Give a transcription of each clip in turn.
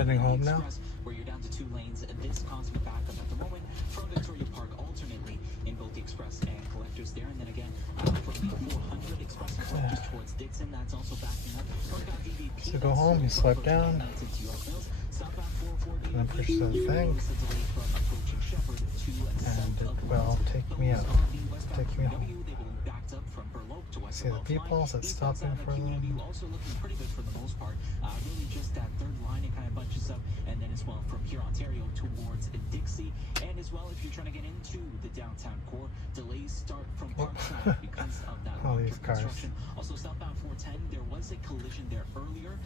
Heading home now. Where you're down to 2 lanes. This causing backup at the moment from Victoria Park alternately in both the express and collectors there. And then again, from the 400 express and collectors towards Dixon, that's also backing up. So go home, you swipe down, and then push the thing, and it will take me out, take me home. See the people that's stopping for them. Also looking pretty good for the most part. Really just that third line, it kind of bunches up, and then as well from here Ontario towards Dixie, and as well if you're trying to get into the downtown core, delays start from Parkside because of that all these cars. construction. Also southbound 410, there was a collision there earlier.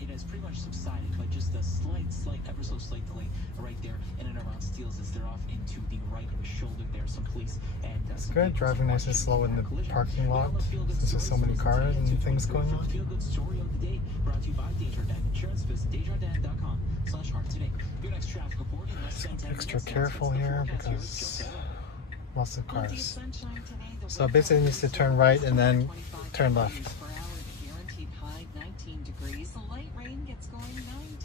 It has pretty much subsided, but just a slight, ever so slight delay right there in and around Steeles as they're off into the right shoulder there. Some police and it's good driving nice and slow in the parking lot since there's so many cars and things going on. Feel good story of the day brought to you by Desjardins Insurance. Visit desjardins.com/heart today. Your next traffic report in less than 10 Extra minutes. careful here because lots of cars. So basically it needs to turn right and then turn left. Guaranteed high 19 degrees. The light rain gets going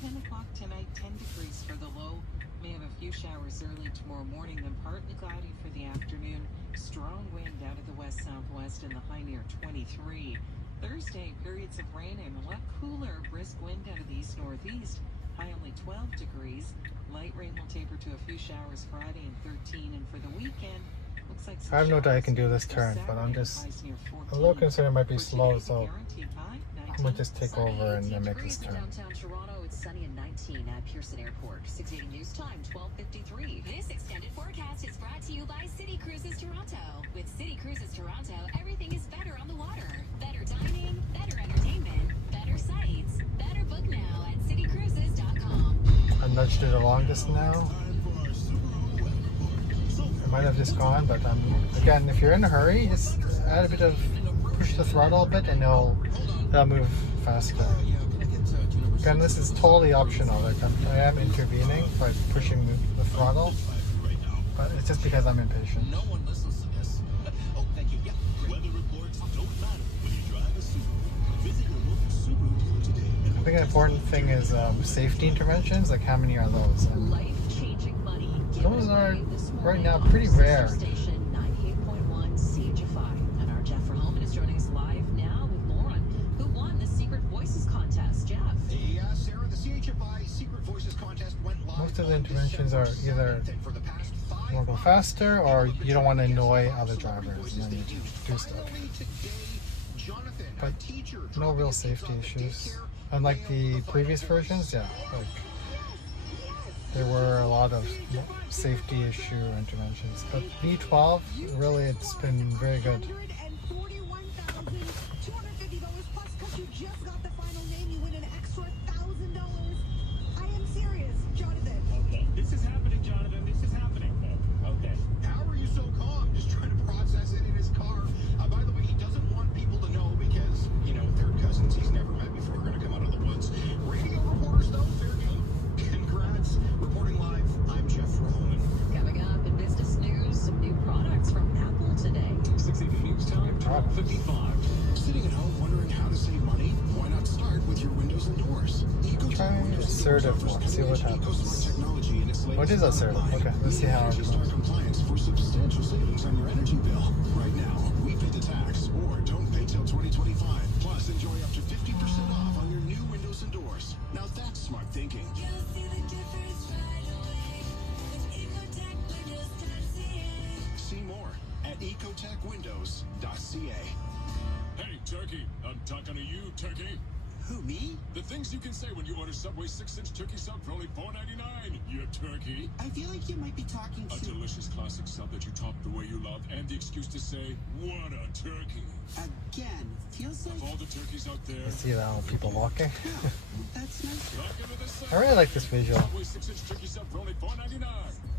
9-10 o'clock tonight. 10 degrees for the low. May have a few showers early tomorrow morning, then partly cloudy for the afternoon. Strong wind out of the west-southwest and the high near 23. Thursday, periods of rain and a lot cooler. Brisk wind out of the east-northeast. High only 12 degrees. Light rain will taper to a few showers Friday and 13. And for the weekend, looks like I have no doubt I can do this turn, but I'm just a little concerned it might be slow, so I'm going to just take over and then make this turn. Downtown Toronto, it's sunny and 19 at Pearson Airport. 680 News Time, 12:53. This extended forecast is brought to you by City Cruises Toronto. With City Cruises Toronto, everything is better on the water. Better dining, better entertainment, better sights. Better book now at citycruises.com. I nudged it along just now. It might have just gone, but again, if you're in a hurry, just add a bit of push the throttle a bit and it'll move faster. Again, this is totally optional. Like I am intervening by pushing the throttle, but it's just because I'm impatient. No one listens to this. Oh, thank you. Yeah. Weather reports don't matter when you drive a Subaru. Visit your local Subaru dealer today. I think an important thing is safety interventions. Like how many are those? And Life-changing money. those are right now pretty rare. Station 98.1 CHFI. And our Jeff Verholman is joining us live now with more on who won the Secret Voices contest. Jeff. Yeah, Sarah, the CHFI Secret Voices contest went live. Most of the interventions are either you want to go faster or you don't want to annoy other drivers and then you do stuff. But no real safety issues. Unlike the previous versions, yeah, like there were a lot of safety issue interventions. But V12, really, it's been very good. $250 plus because you just got the final name. You win an extra $1,000. I am serious, Jonathan. Okay, this is happening, Jonathan. This is happening. Okay. How are you so calm? Just trying to process it in his car. By the way, he doesn't want people to know because, you know, they're cousins he's never met before are going to come out of the woods. Radio reporters, though, fair game. Congrats. Reporting live, I'm Jeff Verholman. Coming up in business news, some new products from Apple today. 680 News Time, 12:55. Sitting at home wondering how to save money? Why not start with your windows and doors? Try assertive one, see what happens. What is assertive? Okay, let's see how it goes. Start compliance for substantial savings on your energy bill. Right now, we pay the tax or don't pay till 2025. Plus, enjoy up to 50% off on your new windows and doors. Now that's smart thinking. See more at ecotechwindows.ca. Hey, Turkey. I'm talking to you, Turkey. Who, me? The things you can say when you order Subway 6-inch turkey sub for only $4.99. You turkey. I feel like you might be talking A delicious classic sub that you top the way you love, and the excuse to say, what a turkey. Again, feels like... Of all the turkeys out there, See how people walking. That's nice. talking to the side. I really like this visual. Subway 6-inch turkey sub for only $4.99.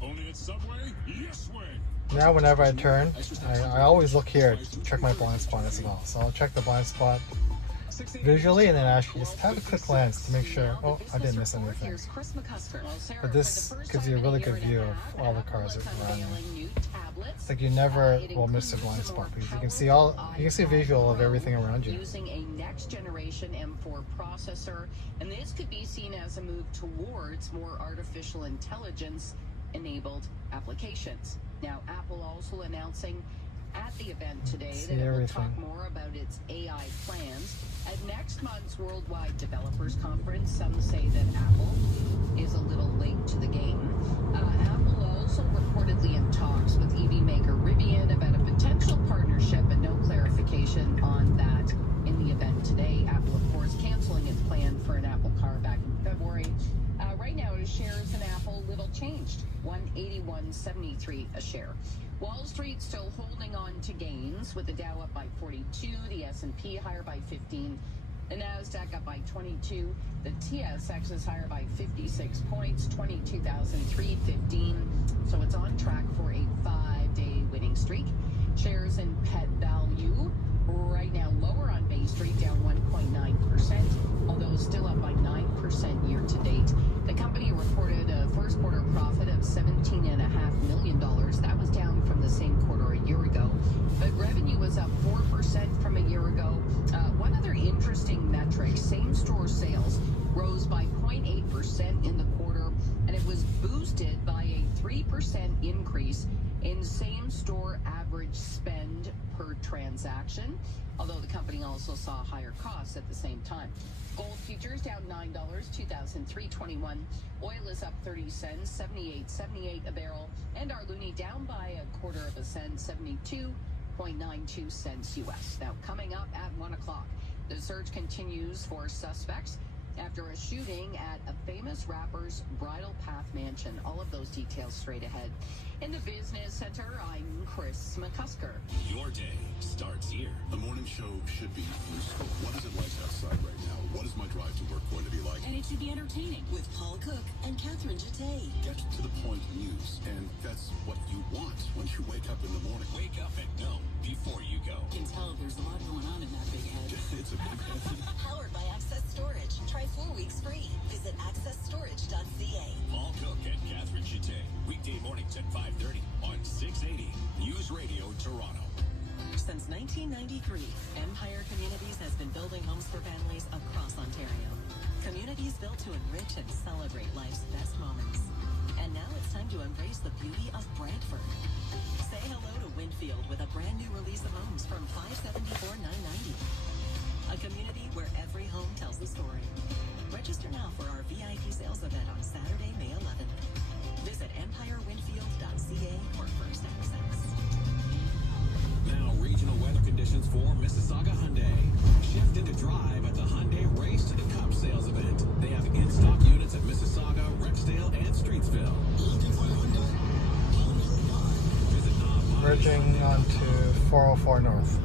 Only at Subway, yes way. Now whenever I turn, I always look here to check my blind spot as well. So I'll check the blind spot visually, and then actually just have a quick glance to make sure, oh, I didn't miss anything. Here's Chris McCusker. But this gives you a really good view of all the cars around you. It's like you never will miss a blind spot because you can see a visual of everything around you. Using a next generation M4 processor, and this could be seen as a move towards more artificial intelligence enabled applications. Now, Apple also announcing at the event today that it will talk more about its AI plans. At next month's Worldwide Developers Conference, some say that Apple is a little late to the game. Apple also reportedly in talks with EV maker Rivian about a potential partnership, and no clarification on that in the event today. Apple, of course, canceling its plan for an Apple car back in February. Right now, the shares in Apple little changed, $181.73 a share. Wall Street still holding on to gains, with the Dow up by 42, the S&P higher by 15, the Nasdaq up by 22, the TSX is higher by 56 points, 22,315. So it's on track for a 5-day winning streak. Shares in Pet Value right now lower on Bay Street, down 1.9%, although still up by 9% year to date. The company reported a first quarter profit of $17.5 million. That was down from the same quarter a year ago. But revenue was up 4% from a year ago. One other interesting metric, same-store sales rose by 0.8% in the quarter, and it was boosted by a 3% increase in same-store average spend per transaction, although the company also saw higher costs at the same time. Gold futures down $9, $2,321. Oil is up 30 cents, $78.78 a barrel, and our loonie down by a quarter of a cent, 72.92 cents US. Now, coming up at 1 o'clock, the search continues for suspects after a shooting at a famous rapper's Bridle Path mansion. All of those details straight ahead. In the Business Center, I'm Chris McCusker. Your day starts here. The morning show should be useful. What is it like outside right now? What is my drive to work going to be like? And it should be entertaining with Paul Cook and Catherine Jettay. Get to the point news, and that's what you want when you wake up in the morning. Wake up and know before you go. You can tell there's a lot going on in that big head. It's a big head. Powered by Access Storage. Try 4 weeks free. Visit accessstorage.ca. Paul Cook and Catherine Jettay. Weekday mornings at 5:30 on 680 News Radio Toronto. Since 1993, Empire Communities has been building homes for families across Ontario. Communities built to enrich and celebrate life's best moments. And now it's time to embrace the beauty of Brantford. Say hello to Winfield with a brand new release of homes from $574,990. A community where every home tells a story. Register now for our VIP sales event on Saturday, May 11th. Visit empirewinfield.ca for first access. Now, regional weather conditions for Mississauga Hyundai. Shift into drive at the Hyundai Race to the Cup sales event. They have in-stock units at Mississauga, Rexdale, and Streetsville. Merging onto 404 North.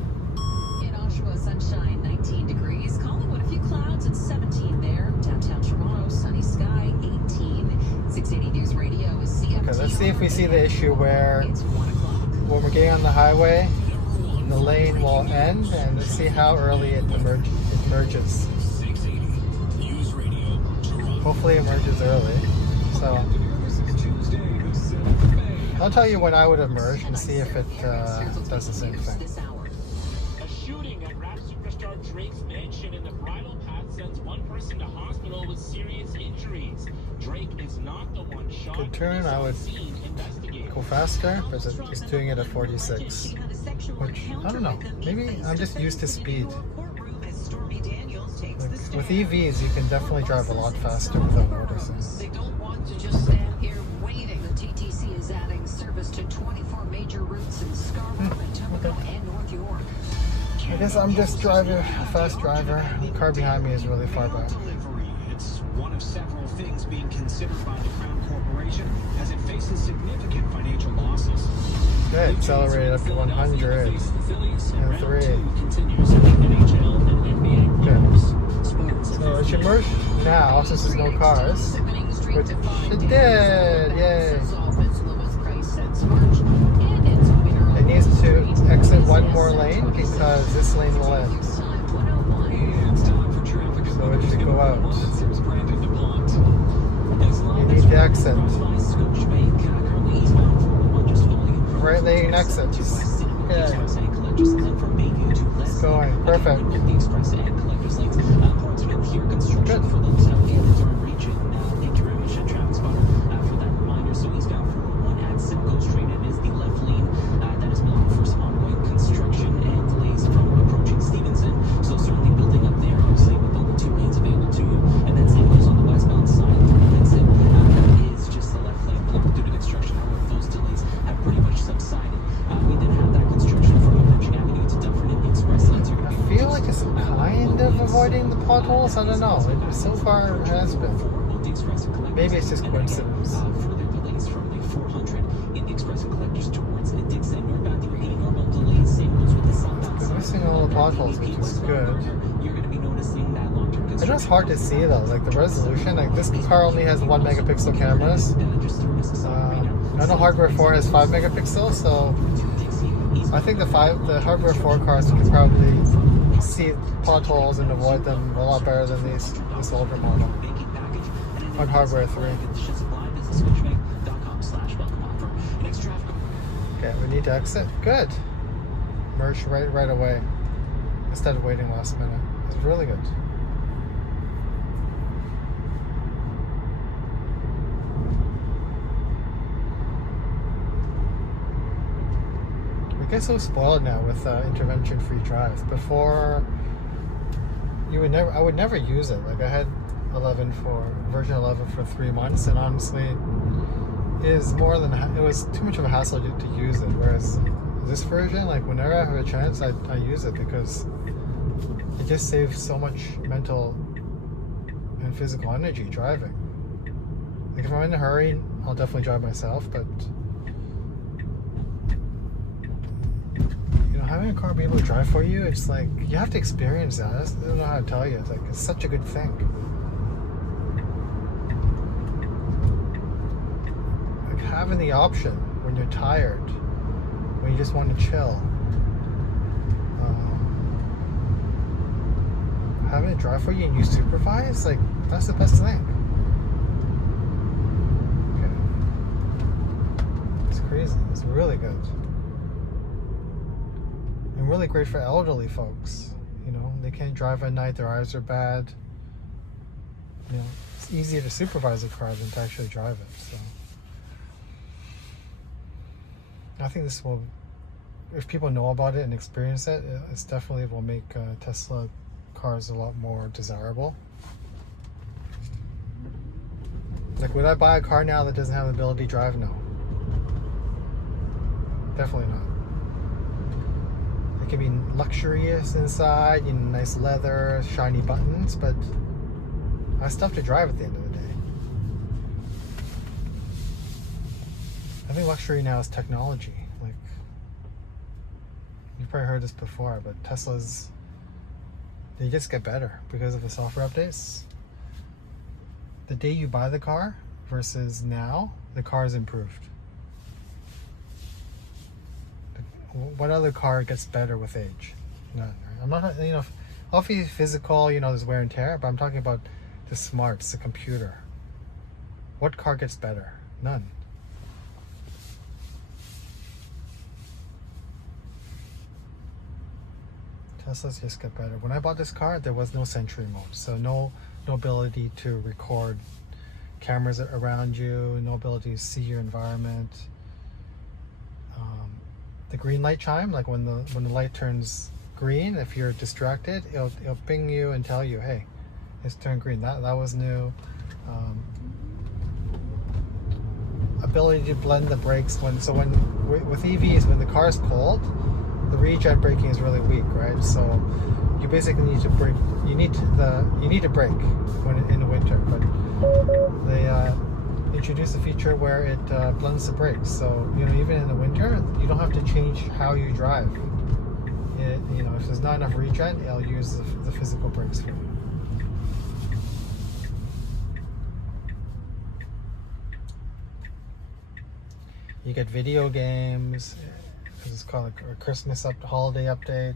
In Oshawa, sunshine, 19 degrees. Collingwood, a few clouds and 17 there. Downtown Toronto, sunny sky, 18. 680 News Radio is CFT. Okay, let's see if we see the issue where It's 1 o'clock. when we're getting on the highway, the lane will end, and let's see how early it merges. 680 News Radio Toronto. Hopefully it merges early. So I'll tell you when I would have merged and see if it does the same thing. This hour. A shooting at rap superstar Drake's mansion in the Bridle Path sends one person to hospital with serious injuries. Drake is not the one shot. Good turn, I would go faster, but it's doing it at 46. Which, I don't know, maybe I'm just used to speed. Like, with EVs, you can definitely drive a lot faster without noticing. They don't want to just stand here waiting. The TTC is adding service to 24 major routes in Scarborough, Etobicoke, and North York. I guess I'm just driving a fast driver. The car behind me is really far back. Delivery. It's one of several things being considered by the Crown Corporation as it faces significant financial losses. Okay, accelerated up to 100. And 3. Continues in the NHL and NBA playoffs. Sports. So it should merge now since there's no cars. Which it did! Yay! It needs to exit one more lane because this lane will end. So it should go out. Here's Brandon DuPont. You need the exit. Right lane exit. Yeah. It's going. Perfect. Good. Thank you very much, traffic spotter, for that reminder. So eastbound 401 at Simcoe Street, and is the left lane that is blocked for some ongoing construction and delays from approaching Stevenson. So certainly building up there, obviously, with only 2 lanes available to you. And then same goes on the westbound side. Through exit is just the left lane blocked due to construction. However, those delays have pretty much subsided. We did have that construction from approaching Avenue to Dufferin in the express lanes. I feel like it's kind of avoiding the potholes. I don't know. So far it has been. Maybe it's just coincidence. Further delays from the 400 in the express and collectors towards Dixon. Northbound, you're getting normal delays. Same goes with the southbound side. Missing all the potholes, which is good. You're going to be noticing that long-term I know construction. it's hard to see though, like the resolution. Like this car only has 1 megapixel cameras. I know Hardware 4 has 5 megapixels, so I think the Hardware 4 cars can probably see potholes and avoid them a lot better than this older model on Hardware 3. Okay, we need to exit. Good. Merge right away instead of waiting last minute. It's really good. We get so spoiled now with intervention-free drives. Before, I would never use it. Like I had version 11 for 3 months, and honestly, it was too much of a hassle to use it. Whereas this version, like whenever I have a chance, I use it because it just saves so much mental and physical energy driving. Like if I'm in a hurry, I'll definitely drive myself, but having a car be able to drive for you, it's like you have to experience that. I don't know how to tell you. It's like it's such a good thing. Like having the option when you're tired, when you just want to chill, having it drive for you and you supervise, like that's the best thing. Okay, it's crazy. It's really good. And really great for elderly folks. You know, they can't drive at night, their eyes are bad. You know, it's easier to supervise a car than to actually drive it. So I think this will, if people know about it and experience it, it's definitely will make Tesla cars a lot more desirable. Like, would I buy a car now that doesn't have the ability to drive? No. Definitely not. It can be luxurious inside, you know, nice leather, shiny buttons, but I have stuff to drive at the end of the day. I think luxury now is technology. Like, you've probably heard this before, but Teslas, they just get better because of the software updates. The day you buy the car versus now, the car is improved. What other car gets better with age? None. Right? I'm not, you know, obviously physical, you know, there's wear and tear, but I'm talking about the smarts, the computer. What car gets better? None. Teslas just get better. When I bought this car, there was no Sentry mode, so no ability to record cameras around you, no ability to see your environment. The green light chime, like when the light turns green, if you're distracted, it'll ping you and tell you, hey, it's turned green. That was new. Ability to blend the brakes with EVs, when the car's cold, the regen braking is really weak, right? So you basically need to brake. You need to brake when in the winter, but they introduce a feature where it blends the brakes. So you know, even in the winter, you don't have to change how you drive. You know, if there's not enough regen, it'll use the physical brakes for you. You get video games. It's called a Christmas holiday update.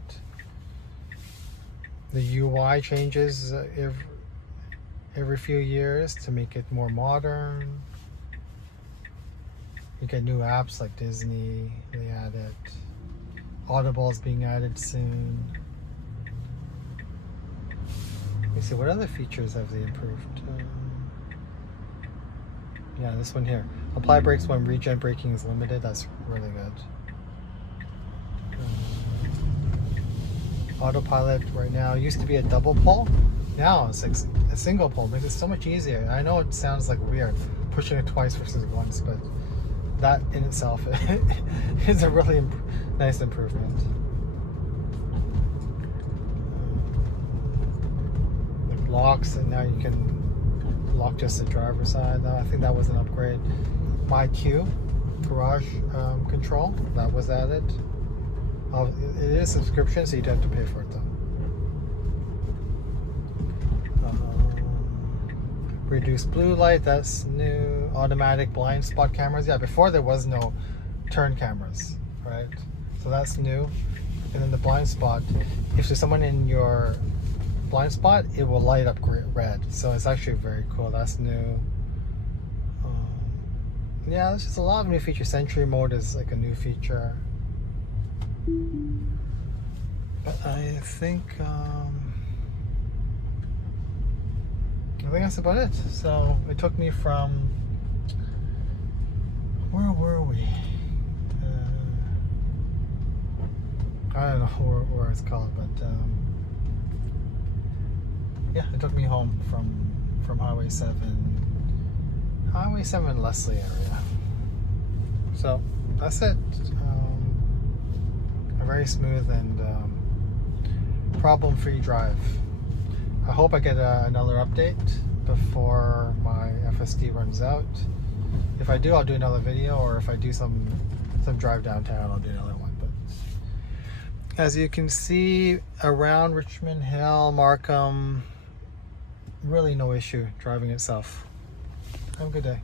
The UI changes every few years to make it more modern. You get new apps like Disney, they added. Audible's being added soon. Let me see, what other features have they improved? Yeah, this one here. Apply brakes when regen braking is limited. That's really good. Autopilot right now used to be a double pull. Now it's like a single pull. Makes it so much easier. I know it sounds like weird pushing it twice versus once, but that in itself is a really nice improvement. Like locks, and now you can lock just the driver's side. I think that was an upgrade. My Q garage control, that was added. It is a subscription, so you don't have to pay for it though. Reduced blue light, that's new. Automatic blind spot cameras. Yeah, before there was no turn cameras, right? So that's new. And then the blind spot, if there's someone in your blind spot, it will light up red. So it's actually very cool. That's new. Yeah, there's just a lot of new features. Sentry mode is like a new feature. But I think that's about it. So it took me from, where were we? I don't know where it's called, but yeah, it took me home from Highway 7 Leslie area. So that's it. A very smooth and problem-free drive. I hope I get another update before my FSD runs out. If I do, I'll do another video, or if I do some drive downtown, I'll do another one. But as you can see, around Richmond Hill, Markham, really no issue driving itself. Have a good day.